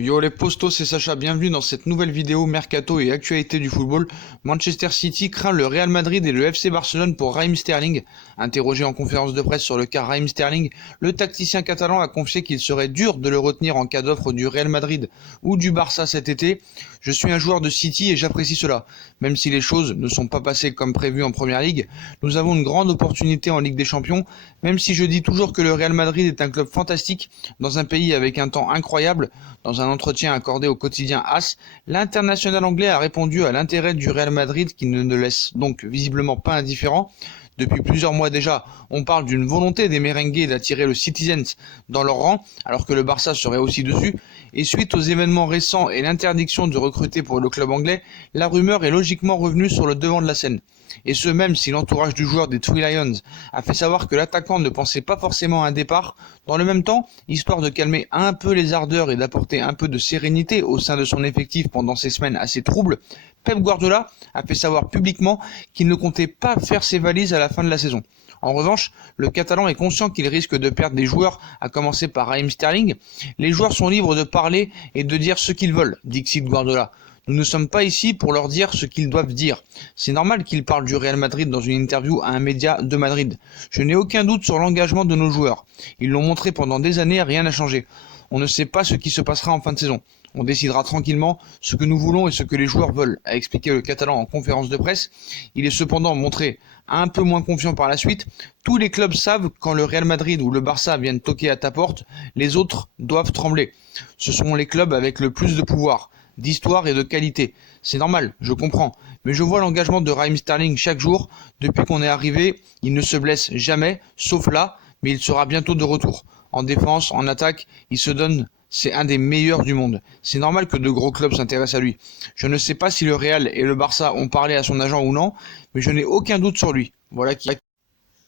Yo les postos, c'est Sacha, bienvenue dans cette nouvelle vidéo mercato et actualité du football. Manchester City craint le Real Madrid et le FC Barcelone pour Raheem Sterling. Interrogé en conférence de presse sur le cas Raheem Sterling, le tacticien catalan a confié qu'il serait dur de le retenir en cas d'offre du Real Madrid ou du Barça cet été. Je suis un joueur de City et j'apprécie cela. Même si les choses ne sont pas passées comme prévu en Première Ligue, nous avons une grande opportunité en Ligue des Champions, même si je dis toujours que le Real Madrid est un club fantastique, dans un pays avec un temps incroyable. Dans un entretien accordé au quotidien AS, l'international anglais a répondu à l'intérêt du Real Madrid qui ne le laisse donc visiblement pas indifférent. Depuis plusieurs mois déjà, on parle d'une volonté des merengues d'attirer le Citizens dans leur rang, alors que le Barça serait aussi dessus. Et suite aux événements récents et l'interdiction de recruter pour le club anglais, la rumeur est logiquement revenue sur le devant de la scène. Et ce même si l'entourage du joueur des Three Lions a fait savoir que l'attaquant ne pensait pas forcément à un départ. Dans le même temps, histoire de calmer un peu les ardeurs et d'apporter un peu de sérénité au sein de son effectif pendant ces semaines assez troubles, Pep Guardiola a fait savoir publiquement qu'il ne comptait pas faire ses valises à la fin de la saison. En revanche, le Catalan est conscient qu'il risque de perdre des joueurs, à commencer par Raheem Sterling. Les joueurs sont libres de parler et de dire ce qu'ils veulent, dit Guardiola. Nous ne sommes pas ici pour leur dire ce qu'ils doivent dire. C'est normal qu'ils parlent du Real Madrid dans une interview à un média de Madrid. Je n'ai aucun doute sur l'engagement de nos joueurs. Ils l'ont montré pendant des années, rien n'a changé. On ne sait pas ce qui se passera en fin de saison. On décidera tranquillement ce que nous voulons et ce que les joueurs veulent, a expliqué le Catalan en conférence de presse. Il est cependant montré un peu moins confiant par la suite. Tous les clubs savent quand le Real Madrid ou le Barça viennent toquer à ta porte, les autres doivent trembler. Ce sont les clubs avec le plus de pouvoir, d'histoire et de qualité. C'est normal, je comprends, mais je vois l'engagement de Raheem Sterling chaque jour. Depuis qu'on est arrivé, il ne se blesse jamais, sauf là, mais il sera bientôt de retour. En défense, en attaque, il se donne, c'est un des meilleurs du monde. C'est normal que de gros clubs s'intéressent à lui. Je ne sais pas si le Real et le Barça ont parlé à son agent ou non, mais je n'ai aucun doute sur lui. Voilà qui est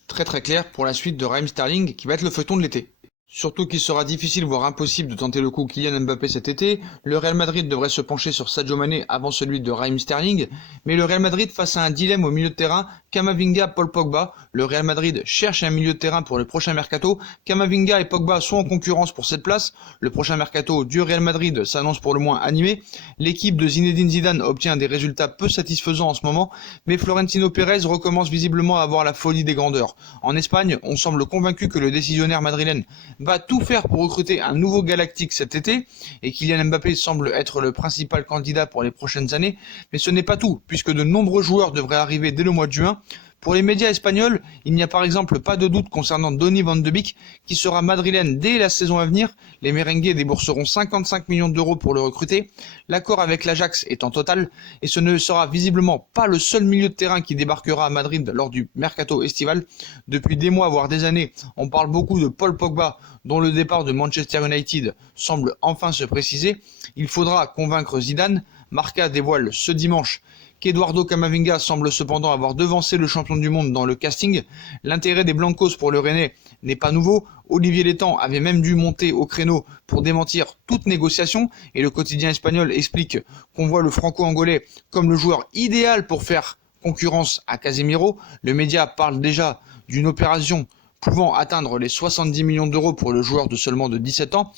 très clair pour la suite de Raheem Sterling qui va être le feuilleton de l'été. Surtout qu'il sera difficile voire impossible de tenter le coup Kylian Mbappé cet été. Le Real Madrid devrait se pencher sur Sadio Mané avant celui de Raheem Sterling, mais le Real Madrid face à un dilemme au milieu de terrain, Camavinga, Paul Pogba. Le Real Madrid cherche un milieu de terrain pour le prochain mercato. Camavinga et Pogba sont en concurrence pour cette place. Le prochain mercato du Real Madrid s'annonce pour le moins animé. L'équipe de Zinedine Zidane obtient des résultats peu satisfaisants en ce moment, mais Florentino Pérez recommence visiblement à avoir la folie des grandeurs. En Espagne, on semble convaincu que le décisionnaire madrilène va tout faire pour recruter un nouveau Galactique cet été, et Kylian Mbappé semble être le principal candidat pour les prochaines années, mais ce n'est pas tout, puisque de nombreux joueurs devraient arriver dès le mois de juin. Pour les médias espagnols, il n'y a par exemple pas de doute concernant Donny van de Beek, qui sera madrilène dès la saison à venir. Les merengues débourseront 55 millions d'euros pour le recruter. L'accord avec l'Ajax est en total, et ce ne sera visiblement pas le seul milieu de terrain qui débarquera à Madrid lors du mercato estival. Depuis des mois, voire des années, on parle beaucoup de Paul Pogba, dont le départ de Manchester United semble enfin se préciser. Il faudra convaincre Zidane. Marca dévoile ce dimanche qu'Eduardo Camavinga semble cependant avoir devancé le champion du monde dans le casting. L'intérêt des Blancos pour le Rennais n'est pas nouveau. Olivier Létang avait même dû monter au créneau pour démentir toute négociation, et le quotidien espagnol explique qu'on voit le franco-angolais comme le joueur idéal pour faire concurrence à Casemiro. Le média parle déjà d'une opération pouvant atteindre les 70 millions d'euros pour le joueur de seulement de 17 ans.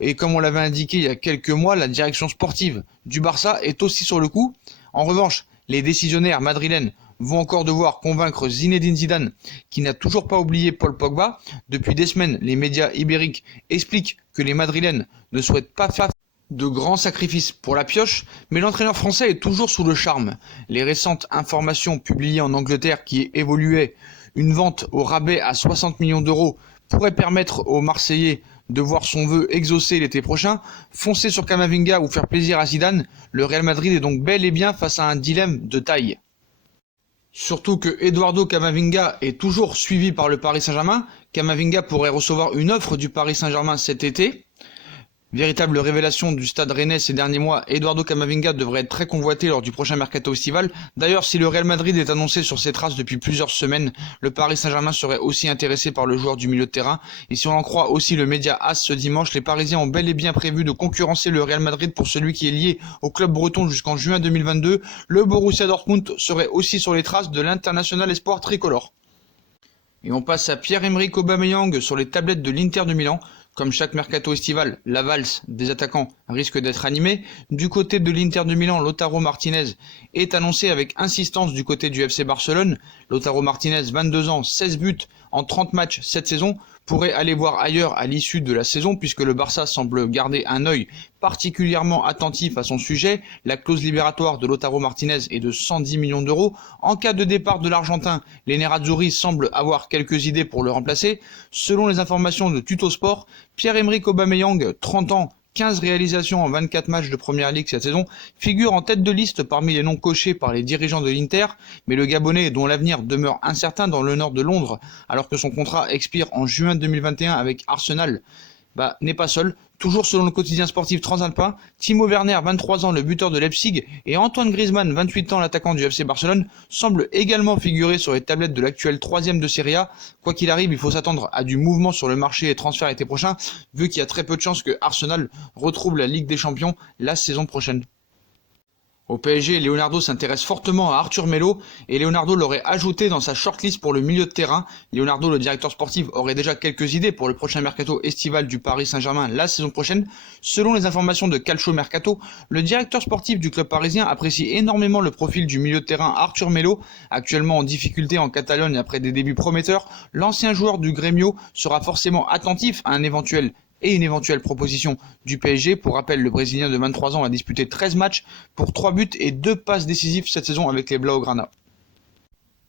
Et comme on l'avait indiqué il y a quelques mois, la direction sportive du Barça est aussi sur le coup. En revanche, les décisionnaires madrilènes vont encore devoir convaincre Zinedine Zidane, qui n'a toujours pas oublié Paul Pogba. Depuis des semaines, les médias ibériques expliquent que les madrilènes ne souhaitent pas faire de grands sacrifices pour la pioche, mais l'entraîneur français est toujours sous le charme. Les récentes informations publiées en Angleterre qui évoluaient une vente au rabais à 60 millions d'euros pourraient permettre aux Marseillais de voir son vœu exaucé l'été prochain. Foncer sur Camavinga ou faire plaisir à Zidane, le Real Madrid est donc bel et bien face à un dilemme de taille. Surtout que Eduardo Camavinga est toujours suivi par le Paris Saint-Germain. Camavinga pourrait recevoir une offre du Paris Saint-Germain cet été. Véritable révélation du stade rennais ces derniers mois, Eduardo Camavinga devrait être très convoité lors du prochain mercato estival. D'ailleurs, si le Real Madrid est annoncé sur ses traces depuis plusieurs semaines, le Paris Saint-Germain serait aussi intéressé par le joueur du milieu de terrain. Et si on en croit aussi le média AS ce dimanche, les Parisiens ont bel et bien prévu de concurrencer le Real Madrid pour celui qui est lié au club breton jusqu'en juin 2022. Le Borussia Dortmund serait aussi sur les traces de l'international espoir tricolore. Et on passe à Pierre-Emerick Aubameyang sur les tablettes de l'Inter de Milan. Comme chaque mercato estival, la valse des attaquants risque d'être animé. Du côté de l'Inter de Milan, Lautaro Martinez est annoncé avec insistance du côté du FC Barcelone. Lautaro Martinez, 22 ans, 16 buts en 30 matchs cette saison, pourrait aller voir ailleurs à l'issue de la saison puisque le Barça semble garder un œil particulièrement attentif à son sujet. La clause libératoire de Lautaro Martinez est de 110 millions d'euros. En cas de départ de l'Argentin, les Nerazzurri semblent avoir quelques idées pour le remplacer. Selon les informations de Tuttosport, Pierre-Emerick Aubameyang, 30 ans, 15 réalisations en 24 matchs de Première Ligue cette saison, figure en tête de liste parmi les noms cochés par les dirigeants de l'Inter, mais le Gabonais, dont l'avenir demeure incertain dans le nord de Londres, alors que son contrat expire en juin 2021 avec Arsenal, n'est pas seul. Toujours selon le quotidien sportif transalpin, Timo Werner, 23 ans, le buteur de Leipzig, et Antoine Griezmann, 28 ans, l'attaquant du FC Barcelone, semblent également figurer sur les tablettes de l'actuel 3e de Serie A. Quoi qu'il arrive, il faut s'attendre à du mouvement sur le marché et transfert l'été prochain, vu qu'il y a très peu de chances que Arsenal retrouve la Ligue des Champions la saison prochaine. Au PSG, Leonardo s'intéresse fortement à Arthur Melo et Leonardo l'aurait ajouté dans sa shortlist pour le milieu de terrain. Leonardo, le directeur sportif, aurait déjà quelques idées pour le prochain mercato estival du Paris Saint-Germain la saison prochaine. Selon les informations de Calcio Mercato, le directeur sportif du club parisien apprécie énormément le profil du milieu de terrain Arthur Melo. Actuellement en difficulté en Catalogne après des débuts prometteurs, l'ancien joueur du Grêmio sera forcément attentif à une éventuelle proposition du PSG. Pour rappel, le Brésilien de 23 ans a disputé 13 matchs pour 3 buts et 2 passes décisives cette saison avec les Blaugrana.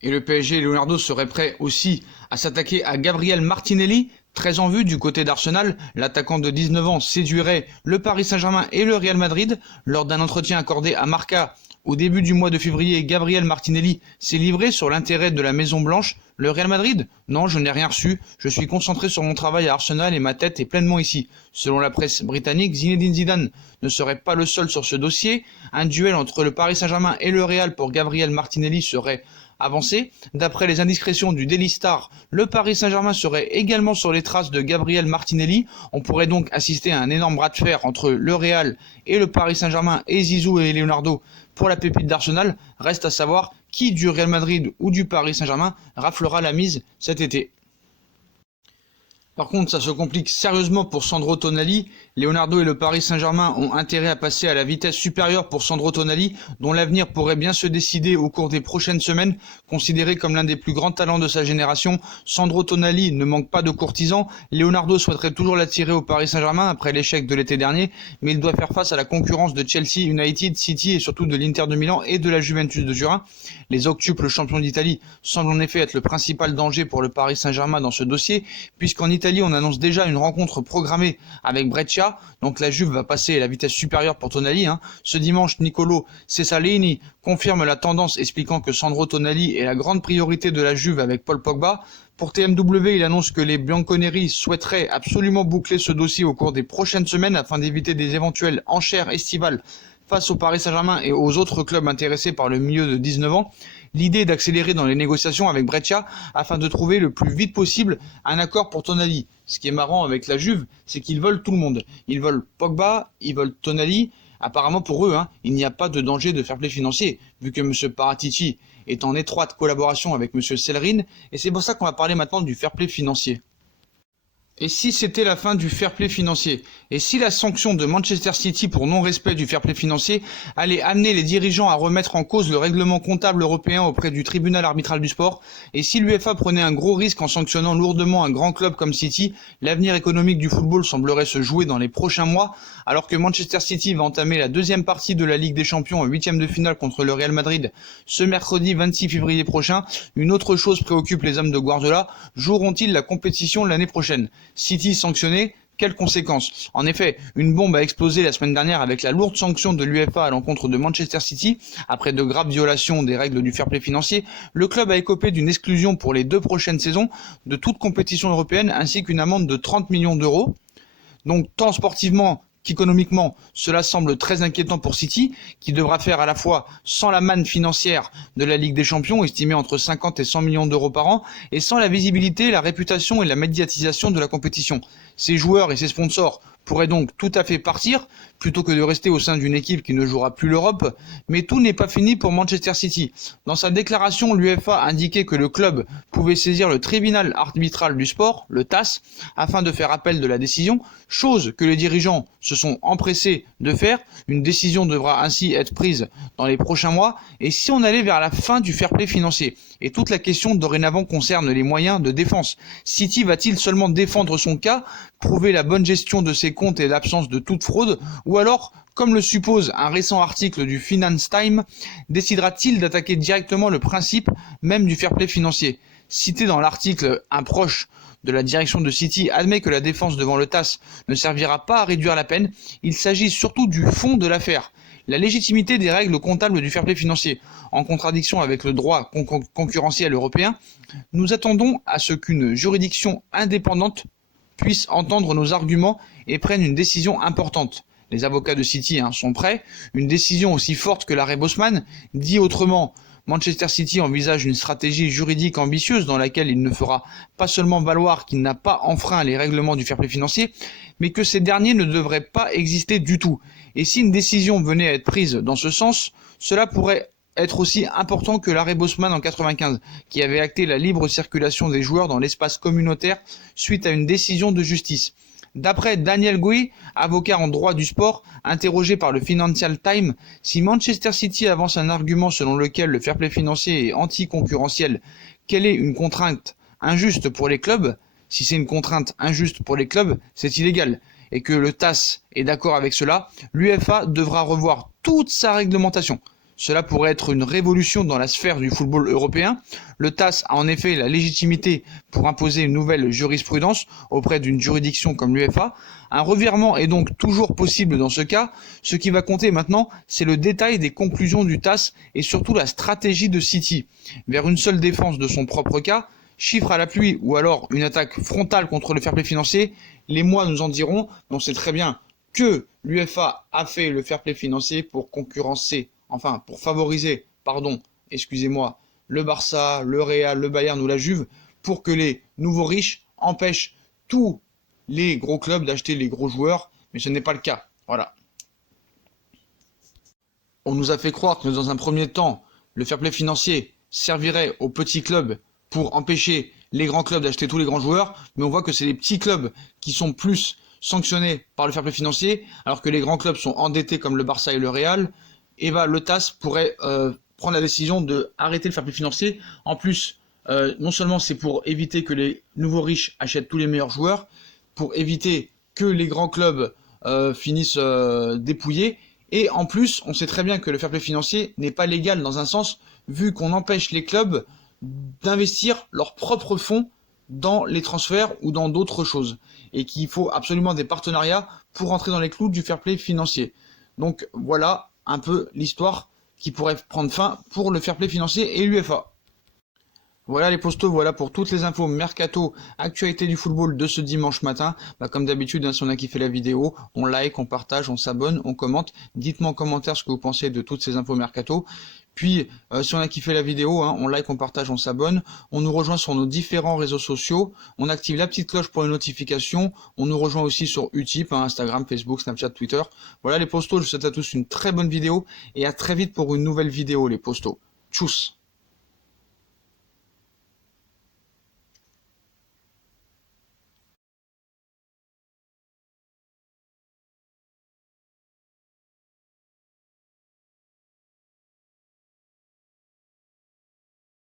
Et le PSG, Leonardo serait prêt aussi à s'attaquer à Gabriel Martinelli, très en vue du côté d'Arsenal. L'attaquant de 19 ans séduirait le Paris Saint-Germain et le Real Madrid. Lors d'un entretien accordé à Marca au début du mois de février, Gabriel Martinelli s'est livré sur l'intérêt de la Maison Blanche. Le Real Madrid? Non, je n'ai rien reçu. Je suis concentré sur mon travail à Arsenal et ma tête est pleinement ici. Selon la presse britannique, Zinedine Zidane ne serait pas le seul sur ce dossier. Un duel entre le Paris Saint-Germain et le Real pour Gabriel Martinelli serait avancé. D'après les indiscrétions du Daily Star, le Paris Saint-Germain serait également sur les traces de Gabriel Martinelli. On pourrait donc assister à un énorme bras de fer entre le Real et le Paris Saint-Germain et Zizou et Leonardo pour la pépite d'Arsenal. Reste à savoir qui du Real Madrid ou du Paris Saint-Germain raflera la mise cet été. Par contre, ça se complique sérieusement pour Sandro Tonali. Leonardo et le Paris Saint-Germain ont intérêt à passer à la vitesse supérieure pour Sandro Tonali, dont l'avenir pourrait bien se décider au cours des prochaines semaines. Considéré comme l'un des plus grands talents de sa génération, Sandro Tonali ne manque pas de courtisans. Leonardo souhaiterait toujours l'attirer au Paris Saint-Germain après l'échec de l'été dernier, mais il doit faire face à la concurrence de Chelsea, United, City et surtout de l'Inter de Milan et de la Juventus de Turin. Les octuples champions d'Italie semblent en effet être le principal danger pour le Paris Saint-Germain dans ce dossier, puisqu'en Italie on annonce déjà une rencontre programmée avec Brescia, donc la Juve va passer à la vitesse supérieure pour Tonali. Ce dimanche, Nicolo Cesalini confirme la tendance expliquant que Sandro Tonali est la grande priorité de la Juve avec Paul Pogba. Pour TMW, il annonce que les Bianconeri souhaiteraient absolument boucler ce dossier au cours des prochaines semaines afin d'éviter des éventuelles enchères estivales face au Paris Saint-Germain et aux autres clubs intéressés par le milieu de 19 ans. L'idée est d'accélérer dans les négociations avec Brescia afin de trouver le plus vite possible un accord pour Tonali. Ce qui est marrant avec la Juve, c'est qu'ils veulent tout le monde. Ils veulent Pogba, ils veulent Tonali. Apparemment pour eux, il n'y a pas de danger de fair play financier, vu que M. Paratici est en étroite collaboration avec M. Sellerin, et c'est pour ça qu'on va parler maintenant du fair play financier. Et si c'était la fin du fair play financier? Et si la sanction de Manchester City pour non-respect du fair play financier allait amener les dirigeants à remettre en cause le règlement comptable européen auprès du tribunal arbitral du sport? Et si l'UEFA prenait un gros risque en sanctionnant lourdement un grand club comme City, l'avenir économique du football semblerait se jouer dans les prochains mois, alors que Manchester City va entamer la deuxième partie de la Ligue des Champions en 8e de finale contre le Real Madrid ce mercredi 26 février prochain. Une autre chose préoccupe les hommes de Guardiola: joueront-ils la compétition l'année prochaine? City sanctionné, quelles conséquences? En effet, une bombe a explosé la semaine dernière avec la lourde sanction de l'UEFA à l'encontre de Manchester City. Après de graves violations des règles du fair play financier, le club a écopé d'une exclusion pour les 2 prochaines saisons de toute compétition européenne ainsi qu'une amende de 30 millions d'euros. Donc tant sportivement qu'économiquement, cela semble très inquiétant pour City, qui devra faire à la fois sans la manne financière de la Ligue des Champions, estimée entre 50 et 100 millions d'euros par an, et sans la visibilité, la réputation et la médiatisation de la compétition. Ses joueurs et ses sponsors pourrait donc tout à fait partir, plutôt que de rester au sein d'une équipe qui ne jouera plus l'Europe, mais tout n'est pas fini pour Manchester City. Dans sa déclaration, l'UEFA indiquait que le club pouvait saisir le tribunal arbitral du sport, le TAS, afin de faire appel de la décision, chose que les dirigeants se sont empressés de faire. Une décision devra ainsi être prise dans les prochains mois, et si on allait vers la fin du fair play financier, et toute la question dorénavant concerne les moyens de défense. City va-t-il seulement défendre son cas, prouver la bonne gestion de ses comptes et l'absence de toute fraude, ou alors, comme le suppose un récent article du Finance Times, décidera-t-il d'attaquer directement le principe même du fair play financier? Cité dans l'article, un proche de la direction de City admet que la défense devant le TAS ne servira pas à réduire la peine, il s'agit surtout du fond de l'affaire. La légitimité des règles comptables du fair play financier, en contradiction avec le droit concurrentiel européen, nous attendons à ce qu'une juridiction indépendante puisse entendre nos arguments et prenne une décision importante. Les avocats de City sont prêts. Une décision aussi forte que l'arrêt Bosman, dit autrement, Manchester City envisage une stratégie juridique ambitieuse dans laquelle il ne fera pas seulement valoir qu'il n'a pas enfreint les règlements du fair play financier, mais que ces derniers ne devraient pas exister du tout. Et si une décision venait à être prise dans ce sens, cela pourrait être aussi important que l'arrêt Bosman en 1995, qui avait acté la libre circulation des joueurs dans l'espace communautaire suite à une décision de justice. D'après Daniel Gouy, avocat en droit du sport, interrogé par le Financial Times, si Manchester City avance un argument selon lequel le fair play financier est anticoncurrentiel, quelle est une contrainte injuste pour les clubs? Si c'est une contrainte injuste pour les clubs, c'est illégal. Et que le TAS est d'accord avec cela, l'UEFA devra revoir toute sa réglementation. Cela pourrait être une révolution dans la sphère du football européen. Le TAS a en effet la légitimité pour imposer une nouvelle jurisprudence auprès d'une juridiction comme l'UEFA. Un revirement est donc toujours possible dans ce cas. Ce qui va compter maintenant, c'est le détail des conclusions du TAS et surtout la stratégie de City. Vers une seule défense de son propre cas, chiffre à l'appui ou alors une attaque frontale contre le fair play financier, les mois nous en diront. On sait très bien que l'UEFA a fait le fair play financier pour favoriser, le Barça, le Real, le Bayern ou la Juve, pour que les nouveaux riches empêchent tous les gros clubs d'acheter les gros joueurs, mais ce n'est pas le cas. Voilà. On nous a fait croire que dans un premier temps, le fair play financier servirait aux petits clubs pour empêcher les grands clubs d'acheter tous les grands joueurs, mais on voit que c'est les petits clubs qui sont plus sanctionnés par le fair play financier, alors que les grands clubs sont endettés comme le Barça et le Real. Et le TAS pourrait prendre la décision de arrêter le fair play financier. En plus, non seulement c'est pour éviter que les nouveaux riches achètent tous les meilleurs joueurs, pour éviter que les grands clubs finissent dépouillés, et en plus, on sait très bien que le fair play financier n'est pas légal dans un sens, vu qu'on empêche les clubs d'investir leurs propres fonds dans les transferts ou dans d'autres choses, et qu'il faut absolument des partenariats pour entrer dans les clous du fair play financier. Donc voilà un peu l'histoire qui pourrait prendre fin pour le fair play financier et l'UEFA. Voilà les postos, voilà pour toutes les infos mercato, actualité du football de ce dimanche matin. Comme d'habitude, si on a kiffé la vidéo, on like, on partage, on s'abonne, on commente. Dites-moi en commentaire ce que vous pensez de toutes ces infos mercato. Puis, si on a kiffé la vidéo, on like, on partage, on s'abonne. On nous rejoint sur nos différents réseaux sociaux. On active la petite cloche pour les notifications. On nous rejoint aussi sur Utip, Instagram, Facebook, Snapchat, Twitter. Voilà les postos, je vous souhaite à tous une très bonne vidéo et à très vite pour une nouvelle vidéo les postos. Tchuss!